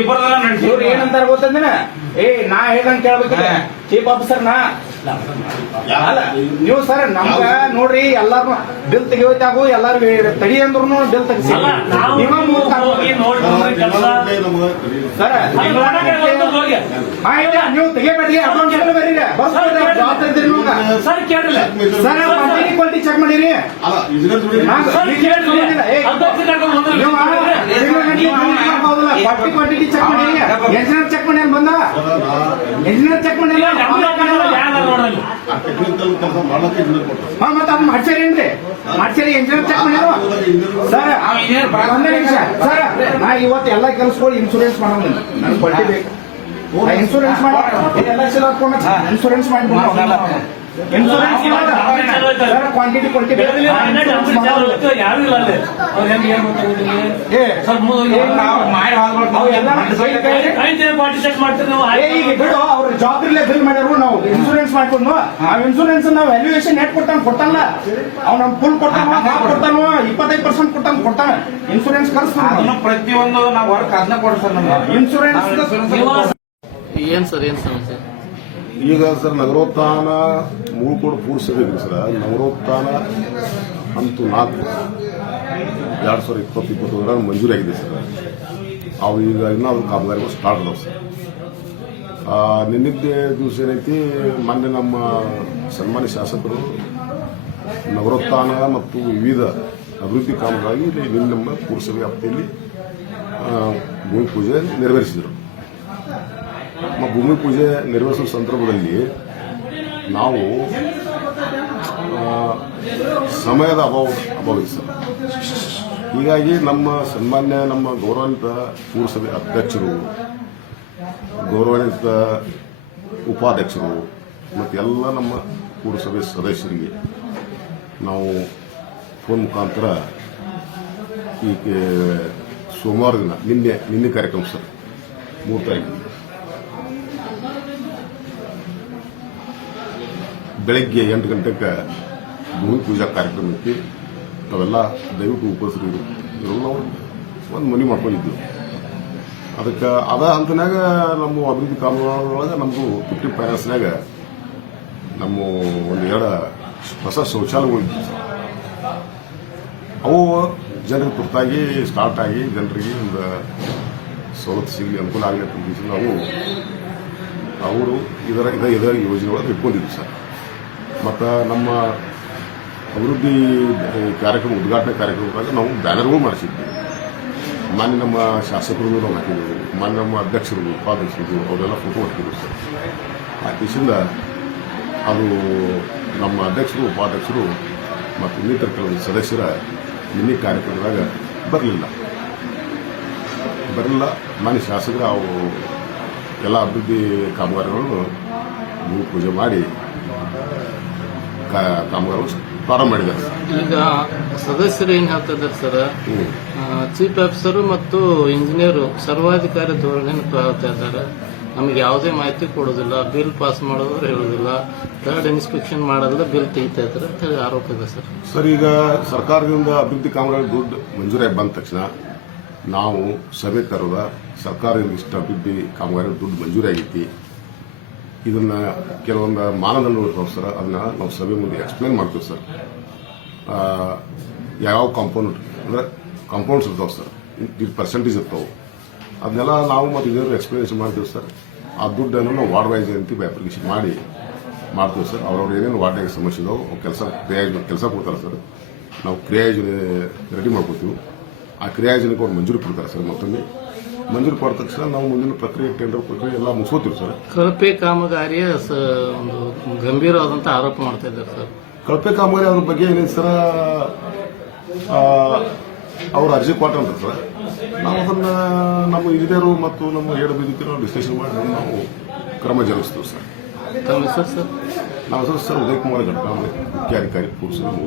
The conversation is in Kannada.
ಇಬ್ಬರದನ್ನ ಇವ್ರು ಏನಂತಾರ ಗೊತ್ತಂದಿನ? ಏ ನಾ ಹೇಳ್ದಂಗ್ ಕೇಳ್ಬೇಕಿಲ್ಲ. ಚೀಫ್ ಆಫೀಸರ್ ನಾ. ಅಲ್ಲ ನೀವು ಸರ್ ನಮ್ಗ ನೋಡ್ರಿ ಎಲ್ಲಾರು ಬಿಲ್ ತೆಗಿಯೋತಾಗು ಎಲ್ಲಾರು ತಡಿ ಅಂದ್ರು ಬಿಲ್ ತೆಗಿಸಿ. ನಾವು ನೀವ ಸರ್ ನೀವು ತೆಗಿಬೇಡ್ರಿ ಅಕೌಂಟ್ ಬರೀರಿ ಸರ್, ಕೇಳಿಲ್ಲ. ಸರ್ ಕ್ವಾಂಟಿಟಿ ಕ್ವಾಲಿಟಿ ಚೆಕ್ ಮಾಡಿರಿ. ಅಲ್ಲ ಇಂಜಿನಿಯರ್ ದುಡಿಮೆ ನಾನ್ ಸರ್ ಈಗ ಕೇಳಿಲ್ಲ ಹೇಳಿಲ್ಲ, ಏ, ಅಧ್ಯಕ್ಷ ಕರ್ಕೊಂಡು ಬಂದ್ರೆ ನೀವು ತಿಂಗಳ ಗಂಟ್ಲೆ ದುಡ್ಡು ಮಾಡ್ಬೋದಲ್ಲ, ಕ್ವಾಂಟಿಟಿ ಚೆಕ್ ಮಾಡಿ ಎಂಜಿನಿಯರ್ ಚೆಕ್ ಮಾಡಿ ಬಂದ ಎಂಜಿನಿಯರ್ ಚೆಕ್ ಮಾಡಿ ಹಾ ಮತ್ತೆ ಅದ್ ಮಾಡ್ಸೇರಿ ಏನ್ರಿ? ಮಾಡ್ಸೇರಿ ಎಂಜಿನಿಯರ್ ಚೆಕ್ ಮಾಡ್ಯಾರ ಸರ್ ಒಂದೇ ನಿಮಿಷ. ಸರ್ ನಾ ಇವತ್ತು ಎಲ್ಲ ಕೆಲಸಗಳು ಇನ್ಸೂರೆನ್ಸ್ ಮಾಡೋದು ನನಗೆ ಕ್ವಾಲಿಟಿ ಬೇಕು ಇನ್ಶೂರೆನ್ಸ್ ಮಾಡಿ ಎಲ್ಲ ಸಲ ಇನ್ಸೂರೆನ್ಸ್ ಸರ್ ಕ್ವಾಂಟಿಟಿ ಕೊಡ್ತೀವಿ. ಯಾರು ಇಲ್ಲ ಅಲ್ಲಿ. ಅವ್ರು ಹೆಂಗ್ ಏನ್ ಗೊತ್ತಾಗುದಿಲ್ಲ ಏ, ಸ್ವಲ್ಪ ಮಾಡಿ ಅವು ಚೆಕ್ ಮಾಡ್ತೀವಿ ನಾವು ಏ, ಈಗ ಬಿಡು ಅವ್ರ ಜವಾಬ್ದಾರಿಲೇ ಬಿಲ್ ಮಾಡ್ಯಾರು ನಾವು ಇನ್ಶೂರೆನ್ಸ್ ಮಾಡ್ಕೊಂಡು. ಆ ಇನ್ಸೂರೆನ್ಸ್ ನಾವು ವ್ಯಾಲ್ಯೂಯೇಷನ್ ನೆಟ್ ಕೊಟ್ಟಾನ ಕೊಟ್ಟಲ್ಲ. ಅವ್ನ ನಮ್ ಫುಲ್ ಕೊಟ್ಟಾನ ಹಾಫ್ ಕೊಟ್ಟಾನ ಇಪ್ಪತ್ತೈದು ಪರ್ಸೆಂಟ್ ಕೊಟ್ಟಾನ ಕೊಟ್ಟಾನ. ಇನ್ಸೂರೆನ್ಸ್ ಕರ್ಸ್ತಾನ ಅದನ್ನ ಪ್ರತಿಯೊಂದು ನಾವು ವರ್ಕ್ ಅದನ್ನ ಕೊಡ್ತಾರೆ ನಮ್ಗೆ. ಇನ್ಸೂರೆನ್ಸ್ ನಾವು ಏನ್ ಸರ್ ಏನ್ ಸಮಸ್ಯೆ? ಈಗ ಸರ್ ನಗರೋತ್ಥಾನ ಮೂಳ್ಕೋಡು ಪೂರ್ಸಬೇಕು ಸರ್ ನಗರೋತ್ಥಾನ ಅಂತೂ ನಾಲ್ಕು ಎರಡು ಸಾವಿರದ ಇಪ್ಪತ್ತು ಇಪ್ಪತ್ತೊಂದರ ಮಂಜೂರಿ ಆಗಿದೆ ಸರ್. ಅವು ಈಗ ಇನ್ನೂ ಅವ್ರ ಕಾಮಗಾರಿಗಳು ಸ್ಟಾರ್ಟ್ ಅದಾವೆ ಸರ್. ಆ, ನಿನ್ನಿದ್ದೆ ದಿವಸ ಏನೈತಿ ಮೊನ್ನೆ ನಮ್ಮ ಸನ್ಮಾನ್ಯ ಶಾಸಕರು ನಗರೋತ್ಥಾನ ಮತ್ತು ವಿವಿಧ ಅಭಿವೃದ್ಧಿ ಕಾಮಗಾರಿ ಇಲ್ಲಿ ನಿಮ್ಮ ನಮ್ಮ ಪುರಸಭೆ ವ್ಯಾಪ್ತಿಯಲ್ಲಿ ಭೂಮಿ ಪೂಜೆ ನೆರವೇರಿಸಿದರು. ಭೂಮಿ ಪೂಜೆ ನೆರವೇರಿಸುವ ಸಂದರ್ಭದಲ್ಲಿ ನಾವು ಸಮಯದ ಅಭಾವ ಅಭಾವ ಇದೆ ಸರ್ ಹೀಗಾಗಿ ನಮ್ಮ ಸನ್ಮಾನ್ಯ, ನಮ್ಮ ಗೌರವಾನ್ವಿತ ಪುರಸಭೆ ಅಧ್ಯಕ್ಷರು, ಗೌರವಾನ್ವಿತ ಉಪಾಧ್ಯಕ್ಷರು, ಮತ್ತು ಎಲ್ಲ ನಮ್ಮ ಪುರಸಭೆ ಸದಸ್ಯರಿಗೆ ನಾವು ಫೋನ್ ಮುಖಾಂತರ ಈ ಸೋಮವಾರ ದಿನ, ನಿನ್ನೆ ನಿನ್ನೆ ಕಾರ್ಯಕ್ರಮ ಸರ್, ಮೂರು ತಾರೀಕು ಬೆಳಗ್ಗೆ ಎಂಟು ಗಂಟೆಗೆ ಭೂಮಿ ಪೂಜಾ ಕಾರ್ಯಕ್ರಮ ಐತಿ ತಾವೆಲ್ಲ ದಯವಿಟ್ಟು ಉಪಸ್ಥಿತರು ನಾವು ಒಂದು ಮನಿ ಮಾಡ್ಕೊಂಡಿದ್ವಿ ಅದಕ್ಕೆ ಅದ ಹಂತನಾಗ ನಮ್ಮ ಅಭಿವೃದ್ಧಿ ಕಾಮಗಾರಿಯೊಳಗೆ ನಮ್ಮದು ಫಿಫ್ಟಿ ಫೈನಾನ್ಸ್ನಾಗ ನಮ್ಮ ಒಂದು ಎರಡು ಹೊಸ ಶೌಚಾಲಯಗಳು ಇದ್ವು ಸರ್. ಅವು ಜನರಿಗೆ ತುರ್ತಾಗಿ ಸ್ಟಾರ್ಟ್ ಆಗಿ ಜನರಿಗೆ ಒಂದು ಸವಲತ್ತು ಸಿಗಲಿ ಅನುಕೂಲ ಆಗಲಿ ಅಂತ ಅವು ಅವರು ಇದರ ಇದ ಇದರ ಯೋಜನೆ ಒಳಗೆ ಇಟ್ಕೊಂಡಿದ್ವಿ ಸರ್ ಮತ್ತು ನಮ್ಮ ಅಭಿವೃದ್ಧಿ ಕಾರ್ಯಕ್ರಮ, ಉದ್ಘಾಟನೆ ಕಾರ್ಯಕ್ರಮದಾಗ ನಾವು ಬ್ಯಾನರ್ಗಳು ಮಾಡಿಸಿದ್ವಿ. ಮಾನ್ಯ ನಮ್ಮ ಶಾಸಕರು ನಾವು ಹಾಕಿದ್ದೆವು. ಮಾನ್ಯ ನಮ್ಮ ಅಧ್ಯಕ್ಷರು ಉಪಾಧ್ಯಕ್ಷರು ಅವರೆಲ್ಲ ಫೋಟೋ ಹಾಕಿದ್ರು ಸರ್. ದಿವಸದಿಂದ ಅದು ನಮ್ಮ ಅಧ್ಯಕ್ಷರು, ಉಪಾಧ್ಯಕ್ಷರು ಮತ್ತು ಇನ್ನಿತರ ಕೆಲವು ಸದಸ್ಯರ ಮಿನಿ ಕಾರ್ಯಕ್ರಮದಾಗ ಬರಲಿಲ್ಲ. ಬರಲಿಲ್ಲ. ಮಾನ್ಯ ಶಾಸಕರು ಅವು ಎಲ್ಲ ಅಭಿವೃದ್ಧಿ ಕಾಮಗಾರಿಗಳನ್ನು ಭೂಪೂಜೆ ಪೂಜೆ ಮಾಡಿ ಕಾ- ಕಾಮಗಾರಿಗಳು ಪ್ರಾರಂಭ ಮಾಡಿದ್ದಾರೆ. ಈಗ ಸದಸ್ಯರು ಏನ್ ಹೇಳ್ತಾ ಇದ್ದಾರೆ ಸರ್. ಚೀಫ್ ಆಫೀಸರ್ ಮತ್ತು ಇಂಜಿನಿಯರ್ ಸರ್ವಾಧಿಕಾರಿ ಧೋರಣೆಯನ್ನು ಹೇಳ್ತಾ ಇದ್ದಾರೆ. ನಮಗೆ ಯಾವುದೇ ಮಾಹಿತಿ ಕೊಡೋದಿಲ್ಲ ಬಿಲ್ ಪಾಸ್ ಮಾಡೋದ್ರೆ ಹೇಳೋದಿಲ್ಲ ಥರ್ಡ್ ಇನ್ಸ್ಪೆಕ್ಷನ್ ಮಾಡೋದಿಲ್ಲ ಬಿಲ್ ತೆಗಿತಾ ಇದ್ದಾರೆ ಅಂತ ಹೇಳಿ ಆರೋಪ ಇದೆ ಸರ್. ಸರ್ ಈಗ ಸರ್ಕಾರದಿಂದ ಅಭಿವೃದ್ಧಿ ಕಾಮಗಾರಿ ದುಡ್ಡು ಮಂಜೂರಾಗಿ ಬಂದ ತಕ್ಷಣ ನಾವು ಸಭೆ ಕರೆದ ಸರ್ಕಾರದಿಂದ ಇಷ್ಟು ಅಭಿವೃದ್ಧಿ ಕಾಮಗಾರಿ ದುಡ್ಡು ಮಂಜೂರಿ ಆಗೈತಿ ಇದನ್ನ ಕೆಲವೊಂದು ಮಾನದಂಡಗಳು ಇರ್ತಾವೆ ಸರ್. ಅದನ್ನ ನಾವು ಸಭೆ ಮುಂದೆ ಎಕ್ಸ್ಪ್ಲೇನ್ ಮಾಡ್ತೀವಿ ಸರ್. ಯಾವ ಕಾಂಪೌಂಡ್ ಅಂದ್ರೆ ಕಾಂಪೌಂಡ್ಸ್ ಇರ್ತಾವೆ ಸರ್. ಇದು ಪರ್ಸೆಂಟೇಜ್ ಇರ್ತಾವೆ. ಅದನ್ನೆಲ್ಲ ನಾವು ಮತ್ತು ಇದೇ ಎಕ್ಸ್ಪ್ಲನೇಷನ್ ಮಾಡ್ತೀವಿ ಸರ್. ಆ ದುಡ್ಡನ್ನು ನಾವು ವಾರ್ಡ್ ವೈಸ್ ಅಂತ ಅಪ್ಲಿಕೇಶನ್ ಮಾಡಿ ಮಾಡ್ತೀವಿ ಸರ್. ಅವ್ರವ್ರು ಏನೇನು ವಾರ್ಡ್ನಾಗ ಸಮಸ್ಯೆ ಇದಾವೆ ಅವ್ರು ಕೆಲಸ ಕ್ರಿಯಾಯೋಜನೆ, ಕೆಲಸ ಕೊಡ್ತಾರೆ ಸರ್. ನಾವು ಕ್ರಿಯಾಯೋಜನೆ ರೆಡಿ ಮಾಡ್ಕೊತೀವಿ ಆ ಕ್ರಿಯಾಯೋಜನೆಗೆ ಅವ್ರು ಮಂಜೂರು ಕೊಡ್ತಾರೆ ಸರ್ ಮತ್ತೊಮ್ಮೆ. ಮಂಜೂರಿ ಕೊಟ್ಟ ತಕ್ಷಣ ನಾವು ಮುಂದಿನ ಪ್ರಕ್ರಿಯೆ ಟೆಂಡರ್ ಪ್ರಕ್ರಿಯೆ ಎಲ್ಲ ಮುಗಿಸ್ಕೋತೀವಿ ಸರ್. ಕಳಪೆ ಕಾಮಗಾರಿಯ ಒಂದು ಗಂಭೀರವಾದಂಥ ಆರೋಪ ಮಾಡ್ತಾ ಇದ್ದಾರೆ ಸರ್. ಕಳಪೆ ಕಾಮಗಾರಿ ಅದ್ರ ಬಗ್ಗೆ ಏನೇನು ಸರ. ಅವ್ರು ಅರ್ಜಿ ಕೊಟ್ಟಂತ ಸರ್. ನಾವು ಅದನ್ನ ನಮ್ಮ ಇಂಜಿನಿಯರು ಮತ್ತು ನಮ್ಮ ಹೇಳ ನಾವು ಡಿಸ್ಕಷನ್ ಮಾಡಿ ನಾವು ಕ್ರಮ ಜರುಗಿಸ್ತೀವಿ ಸರ್. ತಮ್ಮ ಹೆಸರು ಸರ್? ನಾವು ಸರ್ ಸರ್ ಉದಯ್ ಕುಮಾರ್ ಗಡ್ಡ ಮುಖ್ಯಾಧಿಕಾರಿ ಪುರುಷರು.